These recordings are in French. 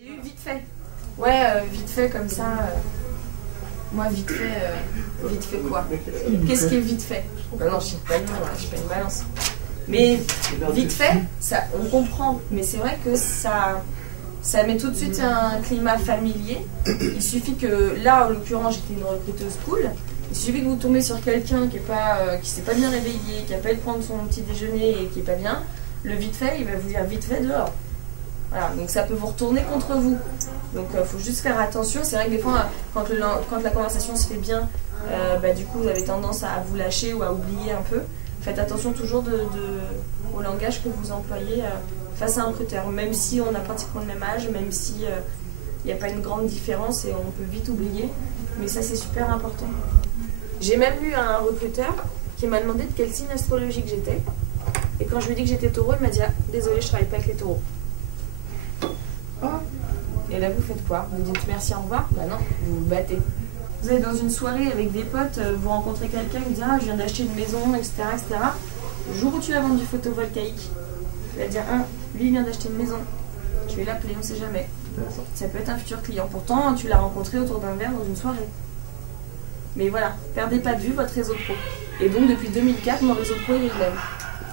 J'ai eu vite fait. Ouais, vite fait comme ça. Moi, vite fait quoi? Qu'est-ce qui est vite fait? Non, je suis pas une balance. Mais vite fait, ça, on comprend. Mais c'est vrai que ça met tout de suite un climat familier. Il suffit que, là, en l'occurrence, j'étais une recruteuse cool. Il suffit que vous tombez sur quelqu'un qui s'est pas bien réveillé, qui a pas eu de prendre son petit déjeuner et qui est pas bien. Le vite fait, il va vous dire vite fait dehors. Voilà, donc ça peut vous retourner contre vous. Donc il faut juste faire attention. C'est vrai que des fois, quand la conversation se fait bien, du coup vous avez tendance à vous lâcher ou à oublier un peu. Faites attention toujours au langage que vous employez face à un recruteur. Même si on a pratiquement le même âge, même si il n'y a pas une grande différence et on peut vite oublier. Mais ça c'est super important. J'ai même eu un recruteur qui m'a demandé de quel signe astrologique j'étais. Et quand je lui ai dit que j'étais taureau, il m'a dit ah, désolé, je travaille pas avec les taureaux. Oh. Et là, vous faites quoi? Vous dites merci, au revoir? Bah non, vous vous battez. Vous êtes dans une soirée avec des potes, vous rencontrez quelqu'un qui dit ah, je viens d'acheter une maison, etc., etc. Le jour où tu vas vendre du photovoltaïque, tu vas dire ah, lui il vient d'acheter une maison. Je vais l'appeler, on sait jamais. Ça peut être un futur client. Pourtant, tu l'as rencontré autour d'un verre dans une soirée. Mais voilà, perdez pas de vue votre réseau pro. Et donc, depuis 2004, mon réseau pro, il est le même.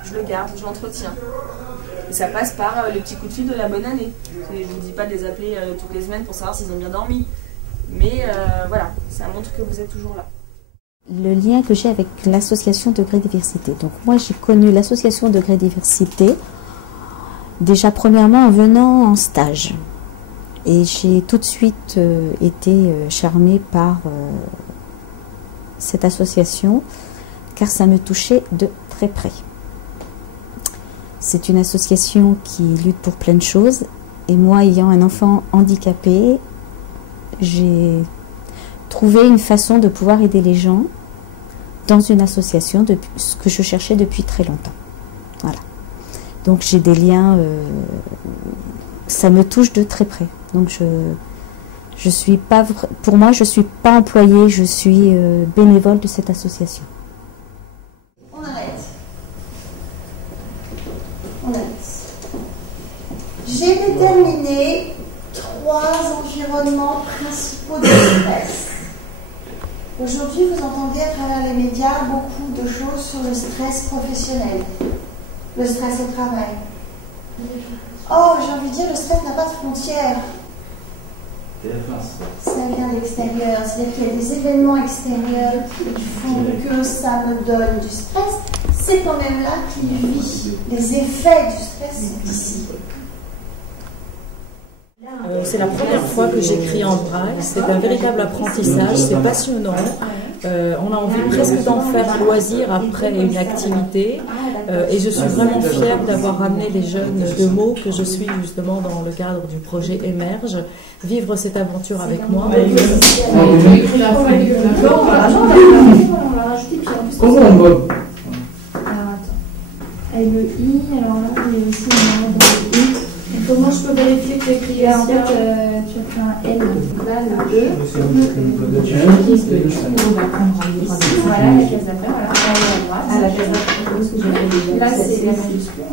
Je le garde, je l'entretiens. Et ça passe par les petits coups de fil de la bonne année. Je ne vous dis pas de les appeler toutes les semaines pour savoir s'ils ont bien dormi. Mais voilà, ça montre que vous êtes toujours là. Le lien que j'ai avec l'association Degré Diversité. Donc moi j'ai connu l'association Degré Diversité déjà premièrement en venant en stage. Et j'ai tout de suite été charmée par cette association car ça me touchait de très près. C'est une association qui lutte pour plein de choses et moi ayant un enfant handicapé, j'ai trouvé une façon de pouvoir aider les gens dans une association, ce que je cherchais depuis très longtemps. Voilà. Donc j'ai des liens, ça me touche de très près. Donc je suis pas, pour moi je suis pas employée, je suis bénévole de cette association. On arrête. On arrête. J'ai déterminé 3 environnements principaux de stress. Aujourd'hui, vous entendez à travers les médias beaucoup de choses sur le stress professionnel, le stress au travail. Oh, j'ai envie de dire, le stress n'a pas de frontières. Ça vient de l'extérieur, c'est-à-dire qu'il y a des événements extérieurs qui font que ça me donne du stress. C'est quand même là qu'il vit. Les effets du stress sont ici. C'est la première fois que j'écris en braille, c'est un véritable apprentissage, c'est passionnant. On a envie presque d'en faire loisir après une activité et je suis vraiment fière d'avoir ramené les jeunes de Meaux que je suis justement dans le cadre du projet Émerge, vivre cette aventure avec moi. Comment on va? Alors attends. Et le I, alors là, il y a aussi un ordre de I. Et comment je peux vérifier que tu écris bien? En fait, tu as fait un L, là, le E. On va prendre ici. Voilà, la case d'après, voilà. À droite. À la case d'après, ce que j'ai fait déjà. Là, c'est la majuscule.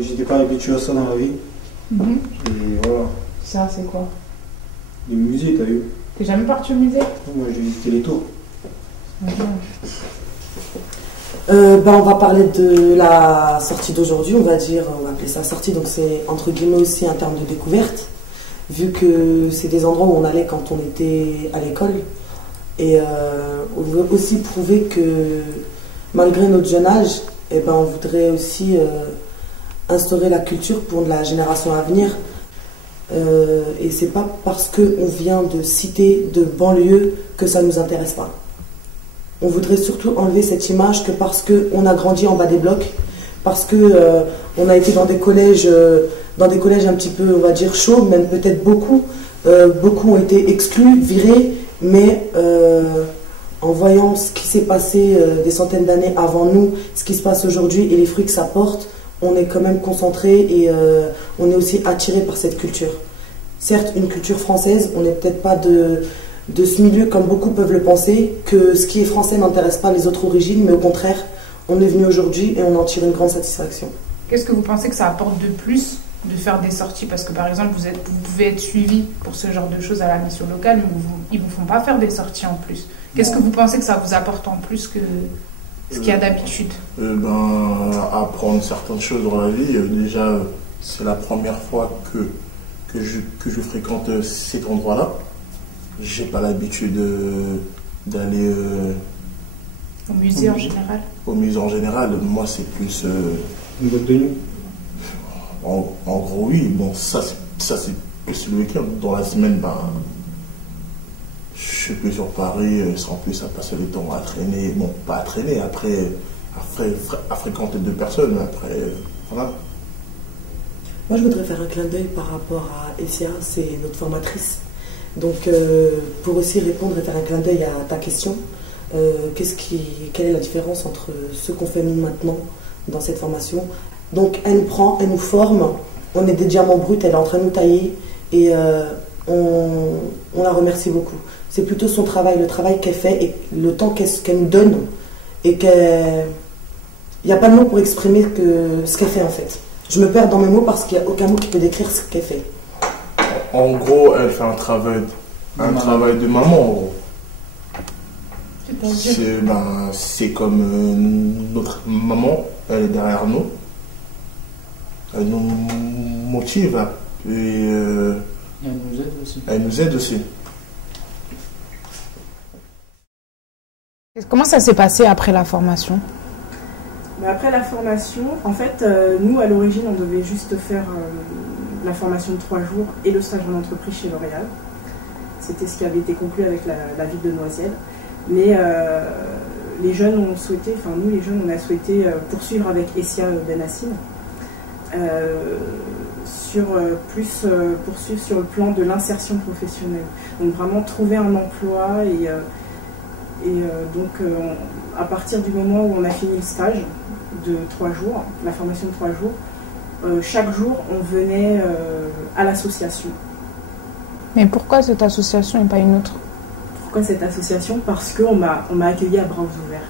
J'étais pas habitué à ça dans la vie. Et voilà. Ça, c'est quoi? Les musées, t'as vu? T'es jamais parti au musée? Moi, j'ai visité les tours. On va parler de la sortie d'aujourd'hui, on va appeler ça sortie, donc c'est entre guillemets aussi un terme de découverte, vu que c'est des endroits où on allait quand on était à l'école, et on veut aussi prouver que malgré notre jeune âge, on voudrait aussi instaurer la culture pour la génération à venir, et c'est pas parce qu'on vient de cité, de banlieue, que ça nous intéresse pas. On voudrait surtout enlever cette image que parce qu'on a grandi en bas des blocs, parce qu'on a été dans des collèges un petit peu, on va dire, chauds, même peut-être beaucoup. Beaucoup ont été exclus, virés, mais en voyant ce qui s'est passé des centaines d'années avant nous, ce qui se passe aujourd'hui et les fruits que ça porte, on est quand même concentré et on est aussi attiré par cette culture. Certes, une culture française, on n'est peut-être pas de ce milieu comme beaucoup peuvent le penser, que ce qui est français n'intéresse pas les autres origines, mais au contraire, on est venu aujourd'hui et on en tire une grande satisfaction. Qu'est-ce que vous pensez que ça apporte de plus de faire des sorties? Parce que par exemple, vous pouvez être suivi pour ce genre de choses à la mission locale, mais ils ne vous font pas faire des sorties en plus. Qu'est-ce que vous pensez que ça vous apporte en plus que ce qu'il y a d'habitude? Apprendre certaines choses dans la vie. Déjà, c'est la première fois que je fréquente cet endroit-là. J'ai pas l'habitude d'aller au musée en général. Au musée en général, moi c'est plus une boîte de nuit. En gros oui, bon ça c'est plus le week-end. Dans la semaine, je suis plus sur Paris, sans plus à passer le temps à traîner, bon pas à traîner, après à fréquenter deux personnes, après voilà. Moi je voudrais faire un clin d'œil par rapport à Essia, c'est notre formatrice. Donc, pour aussi répondre et faire un clin d'œil à ta question, quelle est la différence entre ce qu'on fait nous maintenant dans cette formation? Donc, elle nous prend, elle nous forme, on est des diamants bruts, elle est en train de nous tailler et on la remercie beaucoup. C'est plutôt son travail, le travail qu'elle fait et le temps qu'elle nous donne et il n'y a pas de mots pour exprimer ce qu'elle fait en fait. Je me perds dans mes mots parce qu'il n'y a aucun mot qui peut décrire ce qu'elle fait. En gros, elle fait un travail de maman, en gros. C'est comme notre maman, elle est derrière nous. Elle nous motive et elle nous aide aussi. Elle nous aide aussi. Comment ça s'est passé après la formation? Après la formation, en fait, nous à l'origine, on devait juste faire la formation de 3 jours et le stage en entreprise chez L'Oréal. C'était ce qui avait été conclu avec la ville de Noisiel. Mais les jeunes ont souhaité, enfin nous les jeunes, on a souhaité poursuivre avec Essia Benassine, poursuivre sur le plan de l'insertion professionnelle. Donc vraiment trouver un emploi donc à partir du moment où on a fini le stage de 3 jours, la formation de 3 jours, chaque jour on venait à l'association. Mais pourquoi cette association et pas une autre? Pourquoi cette association? Parce qu'on m'a accueilli à bras ouverts.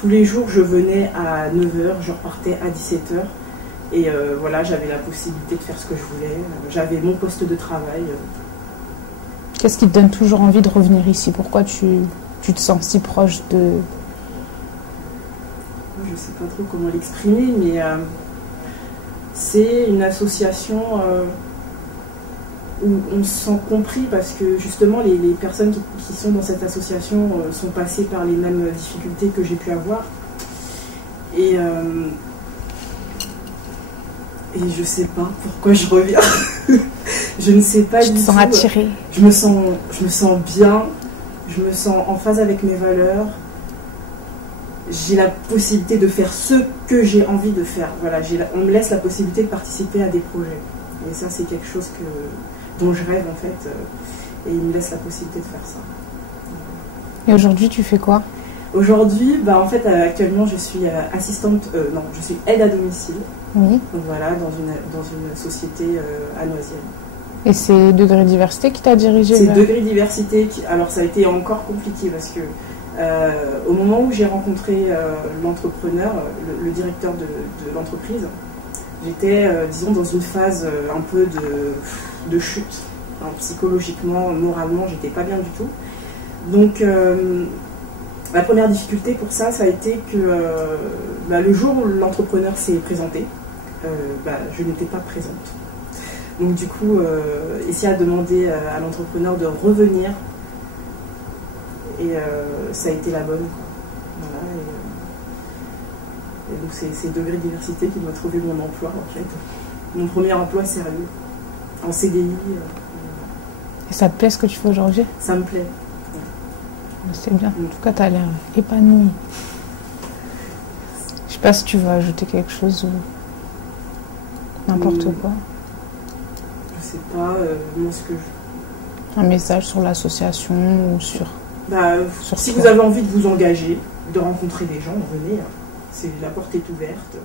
Tous les jours je venais à 9h, je repartais à 17h et voilà, j'avais la possibilité de faire ce que je voulais, j'avais mon poste de travail. Qu'est-ce qui te donne toujours envie de revenir ici? Pourquoi tu te sens si proche de... Je ne sais pas trop comment l'exprimer, mais c'est une association où on se sent compris parce que justement les personnes qui sont dans cette association sont passées par les mêmes difficultés que j'ai pu avoir. Et je ne sais pas pourquoi je reviens. Je ne sais pas du tout. Je te sens attirée. Je me sens bien. Je me sens en phase avec mes valeurs. J'ai la possibilité de faire ce que j'ai envie de faire. Voilà, on me laisse la possibilité de participer à des projets. Et ça, c'est quelque chose dont je rêve en fait. Et ils me laissent la possibilité de faire ça. Et aujourd'hui, tu fais quoi? Aujourd'hui, en fait, actuellement, je suis je suis aide à domicile. Oui. Donc voilà, dans une société à Noisiel. Et c'est Degré Diversité qui t'a dirigé? C'est Degré Diversité alors ça a été encore compliqué parce que au moment où j'ai rencontré l'entrepreneur, le directeur de l'entreprise, j'étais, disons, dans une phase un peu de chute. Hein, psychologiquement, moralement, j'étais pas bien du tout. Donc la première difficulté pour ça a été que le jour où l'entrepreneur s'est présenté, je n'étais pas présente. Donc du coup, Essia a demandé à l'entrepreneur de revenir et ça a été la bonne. Voilà, et donc c'est Degré Diversité qui m'a trouvé mon emploi en fait. Mon premier emploi sérieux, en CDI. Et ça te plaît ce que tu fais aujourd'hui? Ça me plaît. C'est bien. En tout cas, tu as l'air épanouie. Je sais pas si tu veux ajouter quelque chose ou n'importe quoi. Je sais pas, moi ce que Un message sur l'association ou sur... si vous avez envie de vous engager, de rencontrer des gens, venez. La porte est ouverte.